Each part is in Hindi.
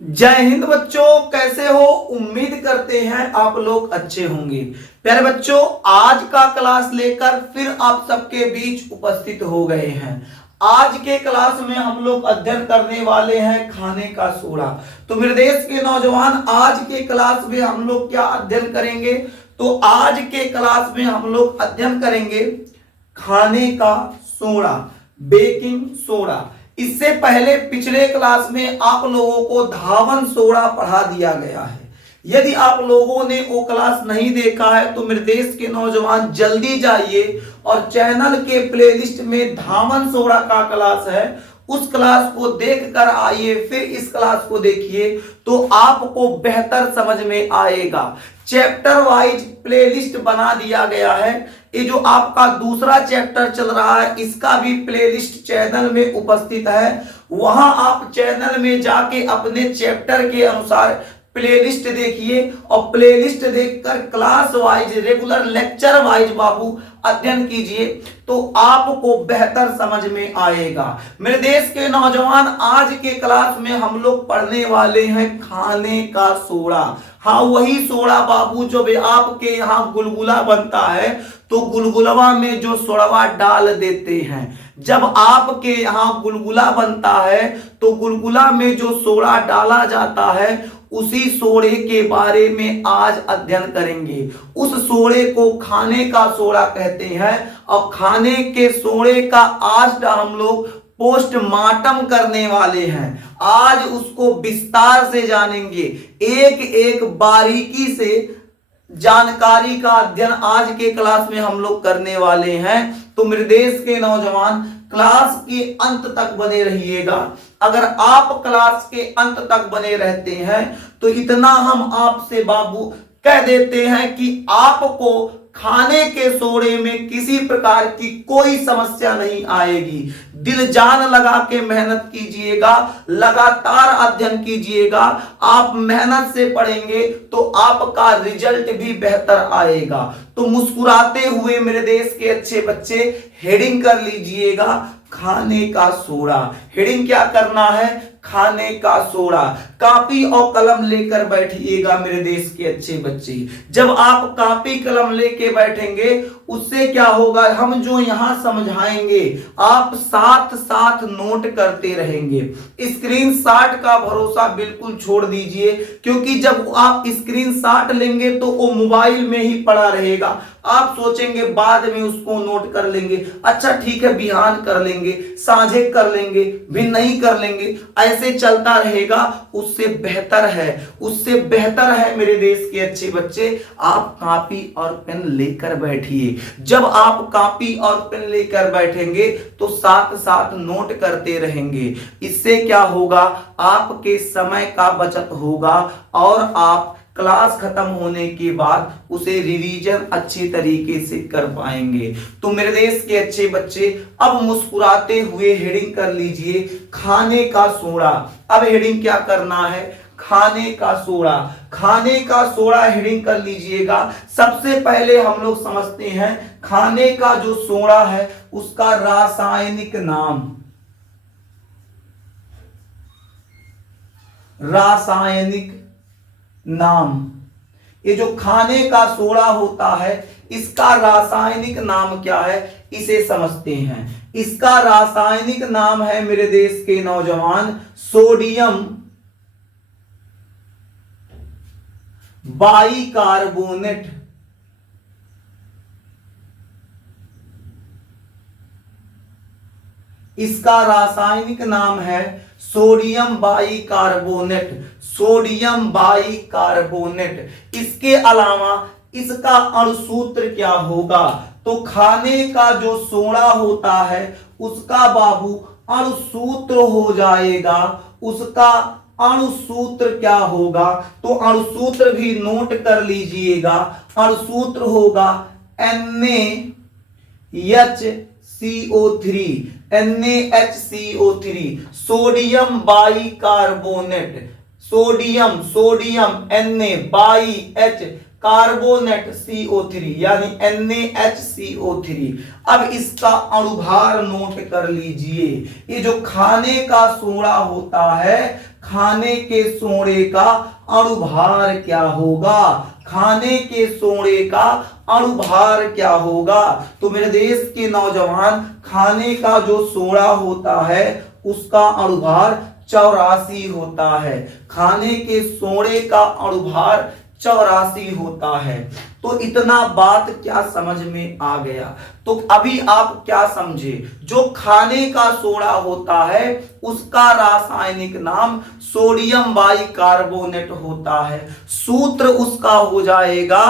जय हिंद बच्चों, कैसे हो? उम्मीद करते हैं आप लोग अच्छे होंगे। प्यारे बच्चों, आज का क्लास लेकर फिर आप सबके बीच उपस्थित हो गए हैं। आज के क्लास में हम लोग अध्ययन करने वाले हैं खाने का सोडा। तो मेरे देश के नौजवान, आज के क्लास में हम लोग क्या अध्ययन करेंगे? तो आज के क्लास में हम लोग अध्ययन करेंगे खाने का सोडा, बेकिंग सोडा। इससे पहले पिछले क्लास में आप लोगों को धावन सोडा पढ़ा दिया गया है। यदि आप लोगों ने वो क्लास नहीं देखा है तो मेरे देश के नौजवान जल्दी जाइए और चैनल के प्लेलिस्ट में धावन सोडा का क्लास है, उस क्लास को देख कर आइए, फिर इस क्लास को देखिए तो आपको बेहतर समझ में आएगा। चैप्टर वाइज प्लेलिस्ट बना दिया गया है। ये जो आपका दूसरा चैप्टर चल रहा है, इसका भी प्लेलिस्ट चैनल में उपस्थित है। वहां आप चैनल में जाके अपने चैप्टर के अनुसार प्लेलिस्ट देखिए और प्लेलिस्ट देखकर class wise, regular lecture wise बाबू अध्ययन कीजिए तो आपको बेहतर समझ में आएगा। मेरे देश के नौजवान, आज के क्लास में हम लोग पढ़ने वाले हैं खाने का सोडा। हाँ, वही सोडा बाबू जो भी आपके यहाँ गुलगुला बनता है तो गुलगुलवा में जो सोडवा डाल देते हैं। जब आपके यहाँ गुलगुला बनता है तो गुलगुला में जो सोडा डाला जाता है, उसी सोडे के बारे में आज अध्ययन करेंगे। उस सोडे को खाने का सोडा कहते हैं और खाने के सोडे का आज हम लोग पोस्टमार्टम करने वाले हैं। आज उसको विस्तार से जानेंगे, एक एक बारीकी से जानकारी का अध्ययन आज के क्लास में हम लोग करने वाले हैं। तो मेरे देश के नौजवान, क्लास के अंत तक बने रहिएगा। अगर आप क्लास के अंत तक बने रहते हैं तो इतना हम आपसे बाबू कह देते हैं कि आपको खाने के सोडे में किसी प्रकार की कोई समस्या नहीं आएगी। दिल जान लगा के मेहनत कीजिएगा, लगातार अध्ययन कीजिएगा। आप मेहनत से पढ़ेंगे तो आपका रिजल्ट भी बेहतर आएगा। तो मुस्कुराते हुए मेरे देश के अच्छे बच्चे हेडिंग कर लीजिएगा, खाने का सोडा। हेडिंग क्या करना है? खाने का सोडा। कॉपी और कलम लेकर बैठिएगा मेरे देश के अच्छे बच्चे। जब आप कॉपी कलम लेके बैठेंगे, उससे क्या होगा, हम जो यहां समझाएंगे आप साथ साथ नोट करते रहेंगे। स्क्रीनशॉट का भरोसा बिल्कुल छोड़ दीजिए, क्योंकि जब आप स्क्रीनशॉट लेंगे तो वो मोबाइल में ही पड़ा रहेगा। आप सोचेंगे बाद में उसको नोट कर लेंगे, अच्छा ठीक है बिहान कर लेंगे, साझे कर लेंगे, भी नहीं कर लेंगे, ऐसे चलता रहेगा। उससे बेहतर है मेरे देश के अच्छे बच्चे, आप कॉपी और पेन लेकर बैठिए। जब आप कॉपी और पेन लेकर बैठेंगे तो साथ साथ नोट करते रहेंगे। इससे क्या होगा, आपके समय का बचत होगा और आप क्लास खत्म होने के बाद उसे रिवीजन अच्छे तरीके से कर पाएंगे। तो मेरे देश के अच्छे बच्चे, अब मुस्कुराते हुए हेडिंग कर लीजिए, खाने का सोडा। अब हेडिंग क्या करना है? खाने का सोडा। खाने का सोडा हेडिंग कर लीजिएगा। सबसे पहले हम लोग समझते हैं खाने का जो सोडा है उसका रासायनिक नाम। रासायनिक नाम। ये जो खाने का सोडा होता है, इसका रासायनिक नाम क्या है, इसे समझते हैं। इसका रासायनिक नाम है मेरे देश के नौजवान सोडियम बाइकार्बोनेट। इसका रासायनिक नाम है सोडियम बाइकार्बोनेट। Sodium bicarbonate. इसके अलावा इसका अणुसूत्र क्या होगा? तो खाने का जो सोडा होता है उसका बाबू अणुसूत्र हो जाएगा। उसका अणुसूत्र क्या होगा? तो अणुसूत्र भी नोट कर लीजिएगा। अणुसूत्र होगा NaHCO3। NaHCO3 sodium bicarbonate. Sodium Na by carbonate CO3 यानी NaHCO3। अब इसका अणुभार नोट कर लीजिए। ये जो खाने का सोडा होता है, खाने के सोने का अणुभार क्या होगा? खाने के सोने का अणुभार क्या होगा? तो मेरे देश के नौजवान, खाने का जो सोना होता है उसका अणुभार 84 होता है। खाने के सोने का अणुभार 84 होता है। तो इतना बात क्या समझ में आ गया? तो अभी आप क्या समझे? जो खाने का सोडा होता है उसका रासायनिक नाम सोडियम बाइकार्बोनेट होता है। सूत्र उसका हो जाएगा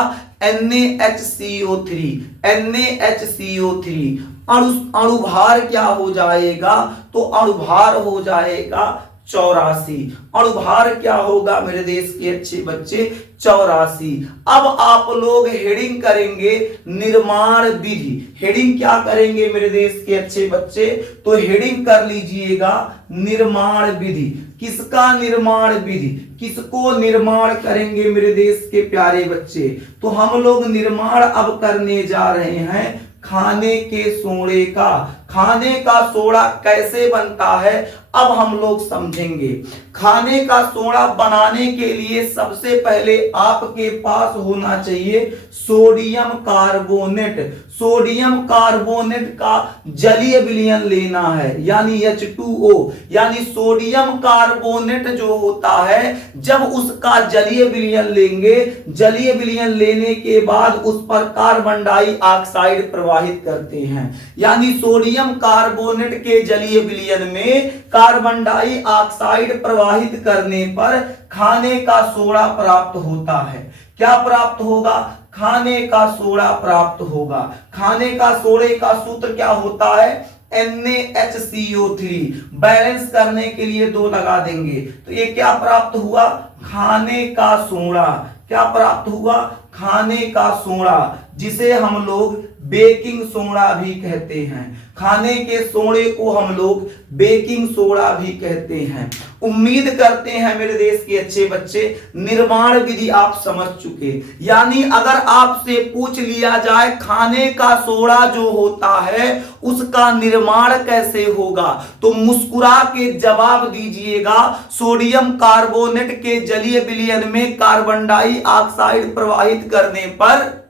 NaHCO3। NaHCO3। अणुभार क्या हो जाएगा? तो अणुभार हो जाएगा 84। अणुभार क्या होगा मेरे देश के अच्छे बच्चे? 84। अब आप लोग हेडिंग करेंगे निर्माण विधि। हेडिंग क्या करेंगे मेरे देश के अच्छे बच्चे? तो हेडिंग कर लीजिएगा निर्माण विधि। किसका निर्माण विधि? किसको निर्माण करेंगे मेरे देश के प्यारे बच्चे? तो हम लोग निर्माण अब करने जा रहे हैं खाने के सोडे का। खाने का सोडा कैसे बनता है अब हम लोग समझेंगे। खाने का सोडा बनाने के लिए सबसे पहले आपके पास होना चाहिए सोडियम कार्बोनेट। सोडियम कार्बोनेट का जलीय विलयन लेना है, यानी H2O। यानी सोडियम कार्बोनेट जो होता है, जब उसका जलीय विलयन लेंगे, जलीय विलयन लेने के बाद उस पर कार्बन डाइऑक्साइड प्रवाहित करते हैं। यानी सोडियम कार्बोनेट के जलीय विलयन में कार्बन डाइऑक्साइड प्रवाहित करने पर खाने का सोडा प्राप्त होता है। क्या प्राप्त होगा? खाने का सोडा प्राप्त होगा। खाने का सोडे का सूत्र क्या होता है? NaHCO3। बैलेंस करने के लिए 2 लगा देंगे तो ये क्या प्राप्त हुआ? खाने का सोडा। क्या प्राप्त हुआ? खाने का सोडा, जिसे हम लोग बेकिंग सोडा भी कहते हैं। खाने के सोडे को हम लोग बेकिंग सोडा भी कहते हैं। उम्मीद करते हैं मेरे देश के अच्छे बच्चे निर्माण विधि आप समझ चुके। यानी अगर आपसे पूछ लिया जाए खाने का सोडा जो होता है उसका निर्माण कैसे होगा, तो मुस्कुरा के जवाब दीजिएगा सोडियम कार्बोनेट के जलीय विलयन में कार्बन डाइऑक्साइड प्रवाहित करने पर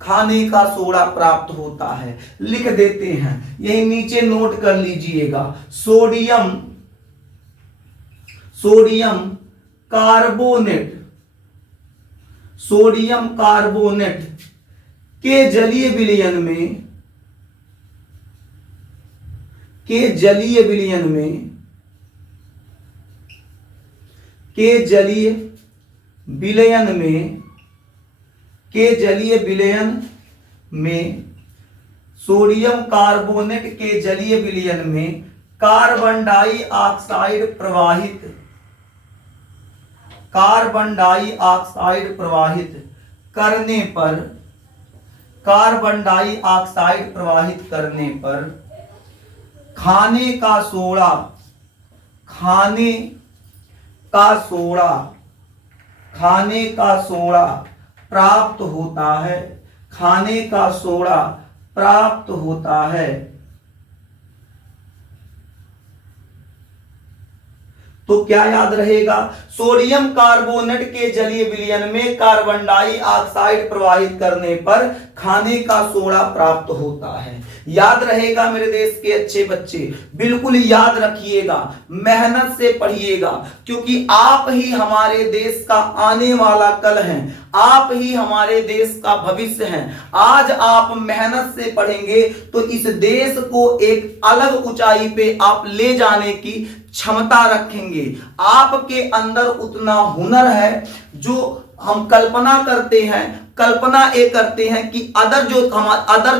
खाने का सोडा प्राप्त होता है। लिख देते हैं, यही नीचे नोट कर लीजिएगा। सोडियम कार्बोनेट, सोडियम कार्बोनेट के जलीय विलयन में, के जलीय विलयन में, के जलीय विलयन में, के जलीय विलयन में सोडियम कार्बोनेट के जलीय विलयन में कार्बन डाइऑक्साइड प्रवाहित, कार्बन डाइऑक्साइड प्रवाहित करने पर, कार्बन डाइऑक्साइड प्रवाहित करने पर खाने का सोडा, खाने का सोडा, खाने का सोडा प्राप्त होता है। खाने का सोडा प्राप्त होता है। तो क्या याद रहेगा? सोडियम कार्बोनेट के जलीय विलयन में कार्बन डाइऑक्साइड प्रवाहित करने पर खाने का सोडा प्राप्त होता है। याद रहेगा मेरे देश के अच्छे बच्चे, बिल्कुल याद रखिएगा, मेहनत से पढ़िएगा, क्योंकि आप ही हमारे देश का आने वाला कल हैं। आप ही हमारे देश का भविष्य हैं। आज आप मेहनत से पढ़ेंगे तो इस देश को एक अलग ऊंचाई पे आप ले जाने की क्षमता रखेंगे। आपके अंदर उतना हुनर है जो हम कल्पना करते हैं, कल्पना ये करते हैं कि अदर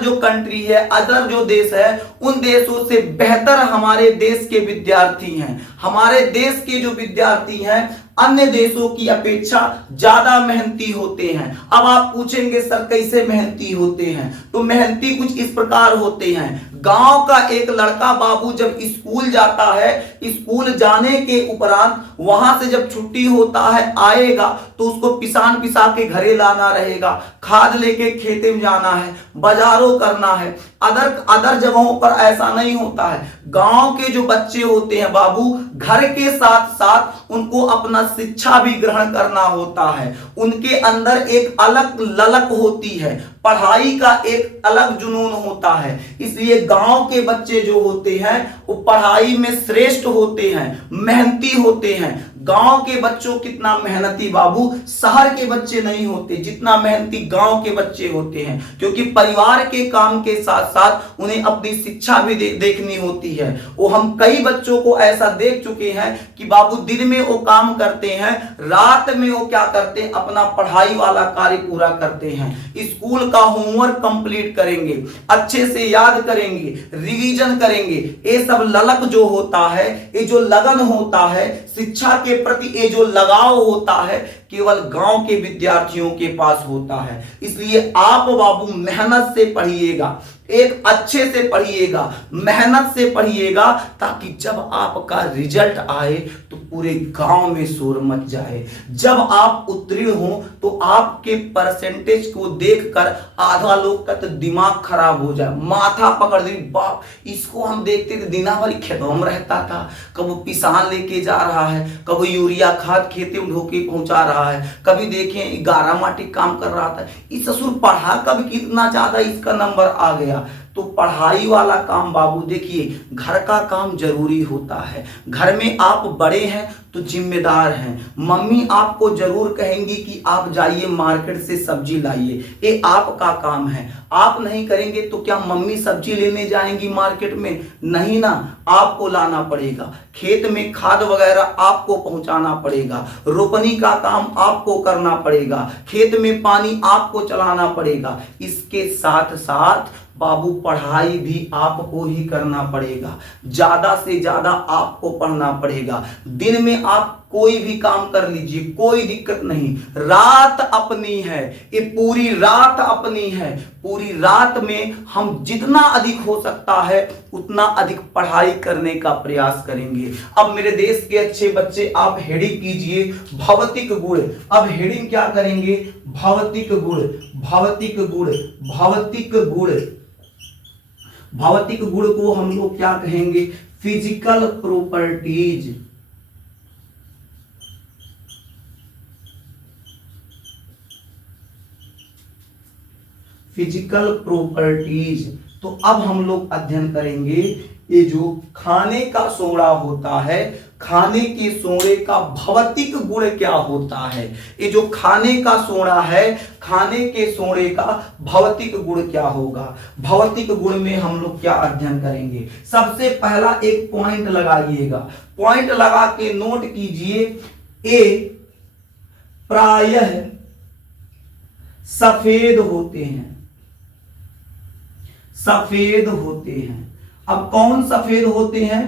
जो कंट्री है, अदर जो देश है, उन देशों से बेहतर हमारे देश के विद्यार्थी हैं। हमारे देश के जो विद्यार्थी हैं अन्य देशों की अपेक्षा ज्यादा मेहनती होते हैं। अब आप पूछेंगे सर कैसे मेहनती होते हैं? तो मेहनती कुछ इस प्रकार होते हैं। गांव का एक लड़का बाबू जब स्कूल जाता है, स्कूल जाने के उपरांत वहां से जब छुट्टी होता है आएगा तो उसको पिसान पिसा के घरे लाना रहेगा, खाद लेके खेते में जाना है, बाजारों करना है। अदर जगहों पर ऐसा नहीं होता है। गांव के जो बच्चे होते हैं बाबू, घर के साथ साथ उनको अपना शिक्षा भी ग्रहण करना होता है। उनके अंदर एक अलग ललक होती है, पढ़ाई का एक अलग जुनून होता है। इसलिए गांव के बच्चे जो होते हैं वो पढ़ाई में श्रेष्ठ होते हैं, मेहनती होते हैं। गांव के बच्चों कितना मेहनती बाबू, शहर के बच्चे नहीं होते जितना मेहनती गांव के बच्चे होते हैं, क्योंकि परिवार के काम के साथ साथ उन्हें अपनी शिक्षा भी देखनी होती है। वो हम कई बच्चों को ऐसा देख चुके हैं कि बाबू दिन में वो काम करते हैं, रात में वो क्या करते हैं, अपना पढ़ाई वाला कार्य पूरा करते हैं। स्कूल का होमवर्क कंप्लीट करेंगे, अच्छे से याद करेंगे, रिवीजन करेंगे। ये सब ललक जो होता है, ये जो लगन होता है, शिक्षा के प्रति ये जो लगाव होता है, केवल गांव के विद्यार्थियों के पास होता है। इसलिए आप बाबू मेहनत से पढ़िएगा, एक अच्छे से पढ़िएगा, मेहनत से पढ़िएगा, ताकि जब आपका रिजल्ट आए तो पूरे गांव में शोर मच जाए। जब आप उत्तीर्ण हो तो आपके परसेंटेज को देखकर आधा लोग का तो दिमाग खराब हो जाए, माथा पकड़ दे, बाप इसको हम देखते थे दिना भर खेतों में रहता था, कब पिसान लेके जा रहा है, कब यूरिया खाद खेते में ढोके पहुंचा रहा है, कभी देखें 11 माटी काम कर रहा था। इस ससुर पढ़ा कब कितना ज्यादा इसका नंबर आ गया। तो पढ़ाई वाला काम बाबू देखिए, घर का काम जरूरी होता है। घर में आप बड़े हैं तो जिम्मेदार हैं। मम्मी आपको जरूर कहेंगी कि आप जाइए मार्केट से सब्जी लाइए, ये आपका काम है। आप नहीं करेंगे तो क्या मम्मी सब्जी लेने जाएंगी मार्केट में? नहीं ना, आपको लाना पड़ेगा। खेत में खाद वगैरह आपको पहुंचाना पड़ेगा, रोपनी का काम आपको करना पड़ेगा, खेत में पानी आपको चलाना पड़ेगा। इसके साथ साथ बाबू पढ़ाई भी आपको ही करना पड़ेगा, ज्यादा से ज्यादा आपको पढ़ना पड़ेगा। दिन में आप कोई भी काम कर लीजिए, कोई दिक्कत नहीं। रात अपनी है, ये पूरी रात अपनी है। पूरी रात में हम जितना अधिक हो सकता है उतना अधिक पढ़ाई करने का प्रयास करेंगे। अब मेरे देश के अच्छे बच्चे, आप हेडिंग कीजिए भौतिक गुण। अब हेडिंग क्या करेंगे? भौतिक गुण, भौतिक गुण, भौतिक गुण। भौतिक गुण को हम लोग क्या कहेंगे? Physical properties. Physical properties. तो अब हम लोग अध्ययन करेंगे ये जो खाने का सोडा होता है, खाने के सोडे का भौतिक गुण क्या होता है। ये जो खाने का सोडा है, खाने के सोडे का भौतिक गुण क्या होगा। भौतिक गुण में हम लोग क्या अध्ययन करेंगे? सबसे पहला एक पॉइंट लगाइएगा, पॉइंट लगा के नोट कीजिए। ए प्रायः सफेद होते हैं, सफेद होते हैं। अब कौन सफेद होते हैं?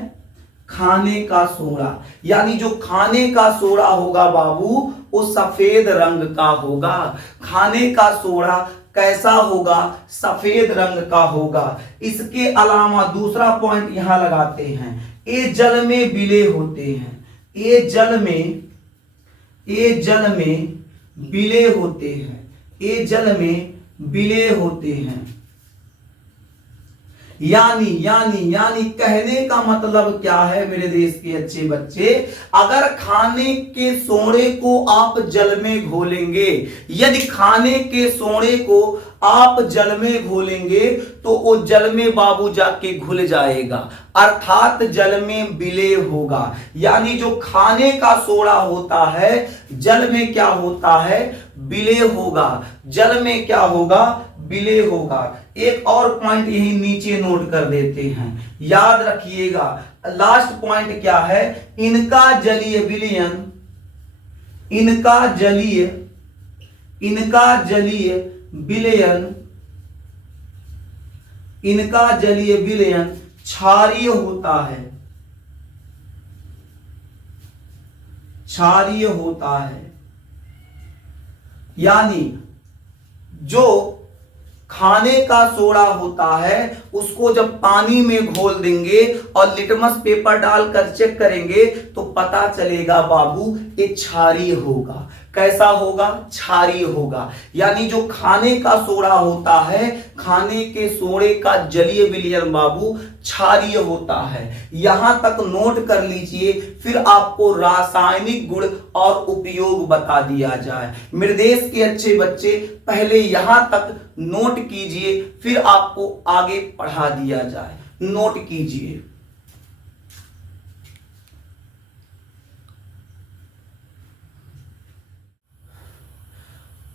खाने का सोडा। यानी जो खाने का सोडा होगा बाबू वो सफेद रंग का होगा। खाने का सोडा कैसा होगा? सफेद रंग का होगा। इसके अलावा दूसरा पॉइंट यहां लगाते हैं, ये जल में विलय होते हैं। ये जल में विलय होते हैं, ये जल में विलय होते हैं। यानी कहने का मतलब क्या है मेरे देश के अच्छे बच्चे? अगर खाने के सोडे को आप जल में घोलेंगे, यदि खाने के सोडे को आप जल में घोलेंगे तो वो जल में बाबू जाके घुल जाएगा, अर्थात जल में विलय होगा। यानी जो खाने का सोडा होता है जल में क्या होता है? विलय होगा। जल में क्या होगा? विलय होगा। एक और पॉइंट यही नीचे नोट कर देते हैं, याद रखिएगा। लास्ट पॉइंट क्या है? इनका जलीय विलयन, इनका जलीय विलयन क्षारीय होता है, क्षारीय होता है। यानी जो खाने का सोडा होता है उसको जब पानी में घोल देंगे और लिटमस पेपर डालकर चेक करेंगे तो पता चलेगा बाबू ये क्षारीय होगा। कैसा होगा, क्षारीय होगा। यानी जो खाने का सोडा होता है, खाने के सोडे का जलीय विलयन बाबू क्षारीय होता है। यहां तक नोट कर लीजिए, फिर आपको रासायनिक गुण और उपयोग बता दिया जाए। मेरे देश के अच्छे बच्चे पहले यहां तक नोट कीजिए, फिर आपको आगे पढ़ा दिया जाए। नोट कीजिए।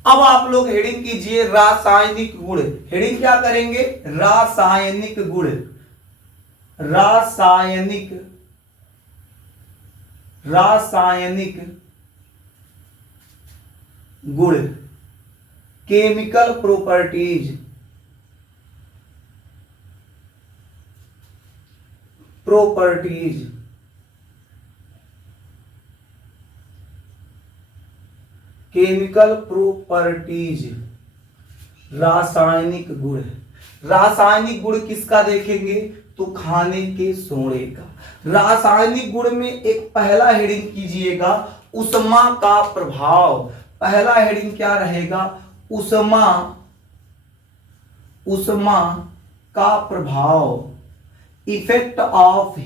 अब आप लोग हेडिंग कीजिए रासायनिक गुण। हेडिंग क्या करेंगे, रासायनिक गुण। रासायनिक गुण, केमिकल प्रॉपर्टीज, केमिकल प्रॉपर्टीज, रासायनिक गुण। रासायनिक गुण किसका देखेंगे, तो खाने के सोडे का। रासायनिक गुण में एक पहला हेडिंग कीजिएगा, ऊष्मा का प्रभाव। पहला हेडिंग क्या रहेगा, ऊष्मा का प्रभाव, इफेक्ट ऑफ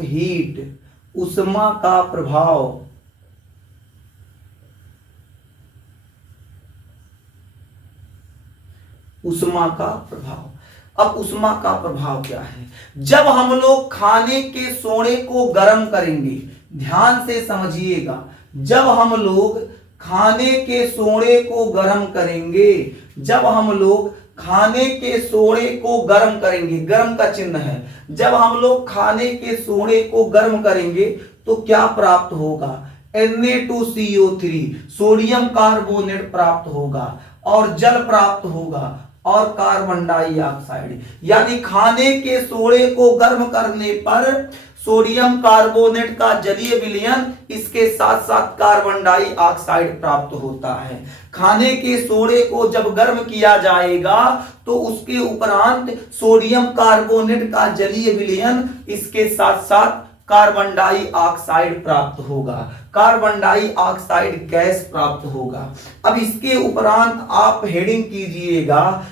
हीट, ऊष्मा का प्रभाव। ऊष्मा का प्रभाव। अब ऊष्मा का प्रभाव क्या है, जब हम लोग खाने के सोडे को गर्म करेंगे, ध्यान से समझिएगा, जब हम लोग खाने के सोडे को गर्म करेंगे, जब हम लोग खाने के सोडे को गर्म करेंगे, गर्म का चिन्ह है, जब हम लोग खाने के सोडे को गर्म करेंगे तो क्या प्राप्त होगा, Na2CO3 सोडियम कार्बोनेट प्राप्त होगा और जल प्राप्त होगा और कार्बन डाइऑक्साइड। यानी खाने के सोडे को गर्म करने पर सोडियम कार्बोनेट का जलीय विलयन, इसके साथ साथ कार्बन डाइऑक्साइड प्राप्त होता है। खाने के सोडे को जब गर्म किया जाएगा तो उसके उपरांत सोडियम कार्बोनेट का जलीय विलयन, इसके साथ साथ कार्बन डाइऑक्साइड प्राप्त होगा, कार्बन डाइऑक्साइड गैस प्राप्त होगा। अब इसके उपरांत आप हेडिंग कीजिएगा,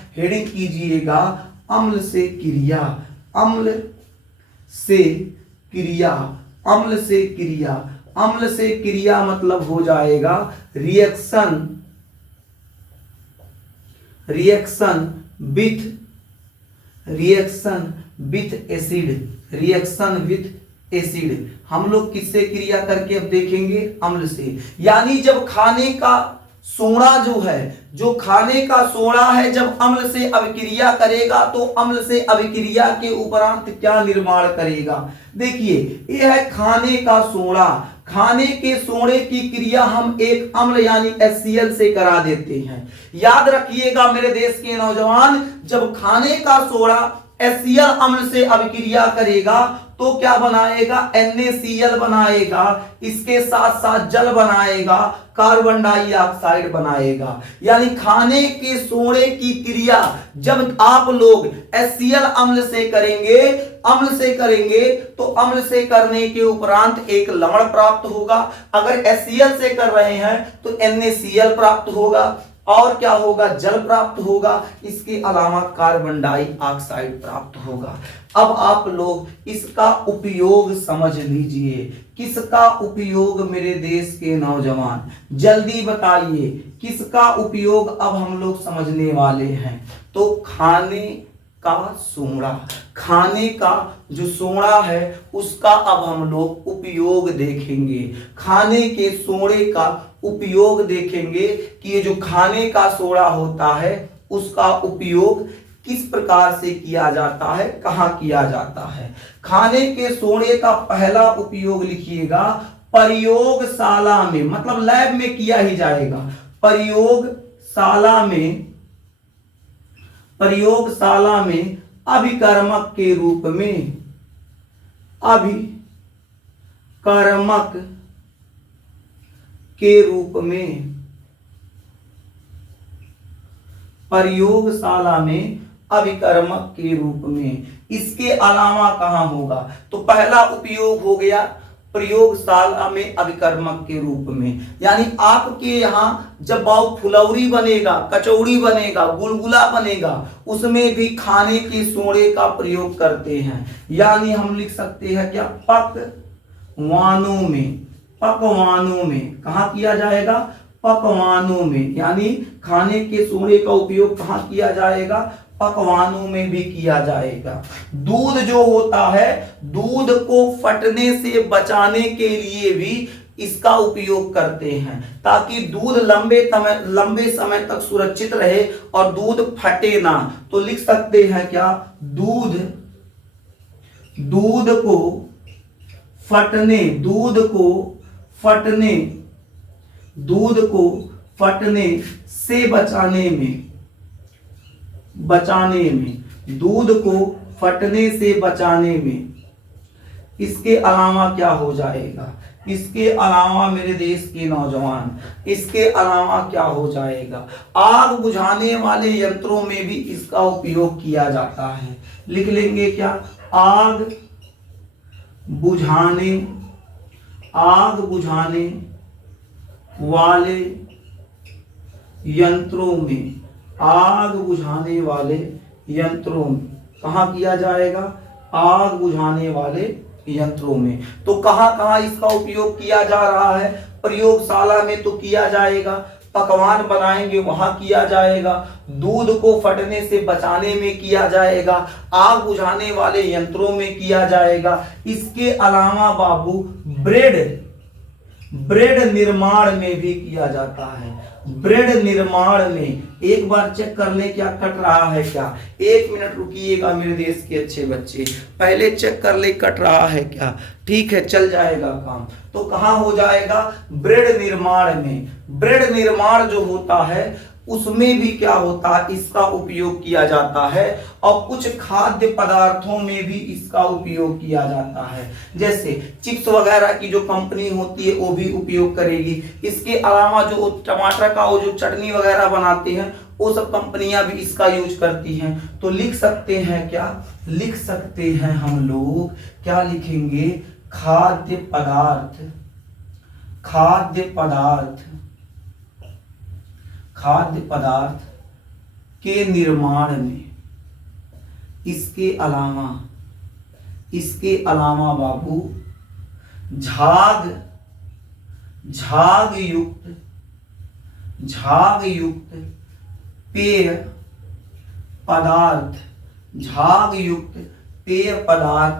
अम्ल से क्रिया, अम्ल से क्रिया मतलब हो जाएगा रिएक्शन विथ एसिड। हम लोग किससे क्रिया करके अब देखेंगे, अम्ल से। यानी जब खाने का सोडा जो है, जो खाने का सोडा है, जब अम्ल से अभिक्रिया करेगा तो अम्ल से अभिक्रिया के उपरांत क्या निर्माण करेगा। देखिए यह है खाने का सोडा, खाने के सोडे की क्रिया हम एक अम्ल यानी HCl से करा देते हैं। याद रखिएगा मेरे देश के नौजवान, जब खाने का सोडा HCl अम्ल से अभिक्रिया करेगा तो क्या बनाएगा, NaCl बनाएगा, इसके साथ साथ जल बनाएगा, कार्बन डाइऑक्साइड बनाएगा। यानी खाने के सोडे की क्रिया जब आप लोग HCl अम्ल से करेंगे तो अम्ल से करने के उपरांत एक लवण प्राप्त होगा। अगर HCl से कर रहे हैं तो NaCl प्राप्त होगा और क्या होगा, जल प्राप्त होगा, इसके अलावा कार्बन डाइऑक्साइड प्राप्त होगा। अब आप लोग इसका उपयोग समझ लीजिए, किसका उपयोग मेरे देश के नौजवान, जल्दी बताइए किसका उपयोग अब हम लोग समझने वाले हैं। तो खाने का सोडा, खाने का जो सोडा है उसका अब हम लोग उपयोग देखेंगे। खाने के सोडे का उपयोग देखेंगे कि ये जो खाने का सोडा होता है उसका उपयोग किस प्रकार से किया जाता है, कहां किया जाता है। खाने के सोडे का पहला उपयोग लिखिएगा, प्रयोगशाला में, मतलब लैब में किया ही जाएगा। प्रयोगशाला में अभिकर्मक के रूप में, अभिकर्मक के रूप में, प्रयोगशाला में अभिकर्मक के रूप में। इसके अलावा कहां होगा, तो पहला उपयोग हो गया प्रयोगशाला में अभिकर्मक के रूप में। यानी आपके यहाँ जब बाबू फुलौरी बनेगा, कचौड़ी बनेगा, गुलगुला बनेगा, उसमें भी खाने के सोडे का प्रयोग करते हैं। यानी हम लिख सकते हैं क्या, पकवानों में, पकवानों में कहाँ किया जाएगा, पकवानों में। यानी खाने के सोडे का उपयोग कहाँ किया जाएगा, पकवानों में भी किया जाएगा। दूध जो होता है, दूध को फटने से बचाने के लिए भी इसका उपयोग करते हैं, ताकि दूध लंबे समय तक सुरक्षित रहे और दूध फटे ना। तो लिख सकते हैं क्या, दूध को फटने, दूध को फटने से बचाने में, दूध को फटने से बचाने में। इसके अलावा क्या हो जाएगा, इसके अलावा मेरे देश के नौजवान, इसके अलावा क्या हो जाएगा, आग बुझाने वाले यंत्रों में भी इसका उपयोग किया जाता है। लिख लेंगे क्या, आग बुझाने वाले यंत्रों में, आग बुझाने वाले यंत्रों में कहाँ किया जाएगा, आग बुझाने वाले यंत्रों में। तो कहाँ कहाँ इसका उपयोग किया जा रहा है, प्रयोगशाला में तो किया जाएगा, पकवान बनाएंगे वहां किया जाएगा, दूध को फटने से बचाने में किया जाएगा, आग बुझाने वाले यंत्रों में किया जाएगा। इसके अलावा बाबू ब्रेड निर्माण में भी किया जाता है। ब्रेड निर्माण में एक बार चेक कर ले क्या कट रहा है क्या, 1 मिनट रुकिएगा मेरे देश के अच्छे बच्चे, पहले चेक कर ले कट रहा है क्या, ठीक है चल जाएगा काम। तो कहाँ हो जाएगा, ब्रेड निर्माण में। ब्रेड निर्माण जो होता है उसमें भी क्या होता है, इसका उपयोग किया जाता है, और कुछ खाद्य पदार्थों में भी इसका उपयोग किया जाता है। जैसे चिप्स वगैरह की जो कंपनी होती है वो भी उपयोग करेगी। इसके अलावा जो टमाटर का वो जो चटनी वगैरह बनाते हैं वो सब कंपनियां भी इसका यूज करती हैं। तो लिख सकते हैं क्या, लिख सकते हैं हम लोग क्या लिखेंगे, खाद्य पदार्थ, खाद्य पदार्थ के निर्माण में। इसके अलावा बाबू झाग युक्त पेय पदार्थ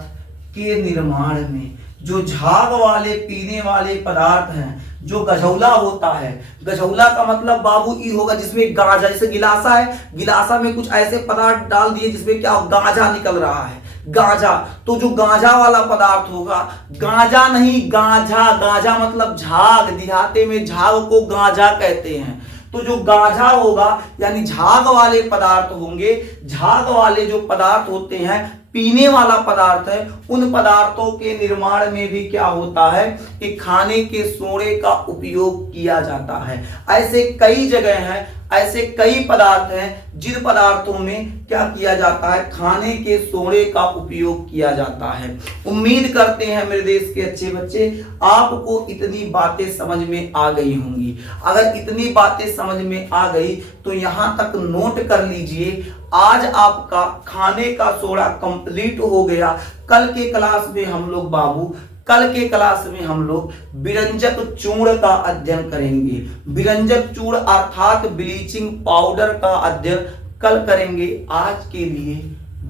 के निर्माण में। जो झाग वाले पीने वाले पदार्थ हैं, जो गझौला होता है, गझौला का मतलब बाबू ये होगा जिसमें गांजा, जैसे गिलासा है, गिलासा में कुछ ऐसे पदार्थ डाल दिए जिसमें क्या गांजा निकल रहा है, गांजा। तो जो गांजा वाला पदार्थ होगा, गांजा नहीं गांजा, गांजा मतलब झाग, देहाते में झाग को गांजा कहते हैं। तो जो गांजा होगा यानी झाग वाले पदार्थ होंगे, झाग वाले जो पदार्थ होते हैं, पीने वाला पदार्थ है, उन पदार्थों के निर्माण में भी क्या होता है कि खाने के सोडे का उपयोग किया जाता है। ऐसे कई जगह हैं, ऐसे कई पदार्थ हैं जिन पदार्थों में क्या किया जाता है, खाने के सोडे का उपयोग किया जाता है। उम्मीद करते हैं मेरे देश के अच्छे बच्चे आपको इतनी बातें समझ में आ गई होंगी। अगर इतनी बातें समझ में आ गई तो यहां तक नोट कर लीजिए, आज आपका खाने का सोडा कंप्लीट हो गया। कल के क्लास में हम लोग बाबू, कल के क्लास में हम लोग विरंजक चूर्ण का अध्ययन करेंगे। विरंजक चूर्ण अर्थात ब्लीचिंग पाउडर का अध्ययन कल करेंगे। आज के लिए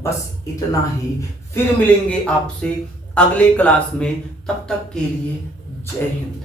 बस इतना ही, फिर मिलेंगे आपसे अगले क्लास में। तब तक के लिए जय हिंद।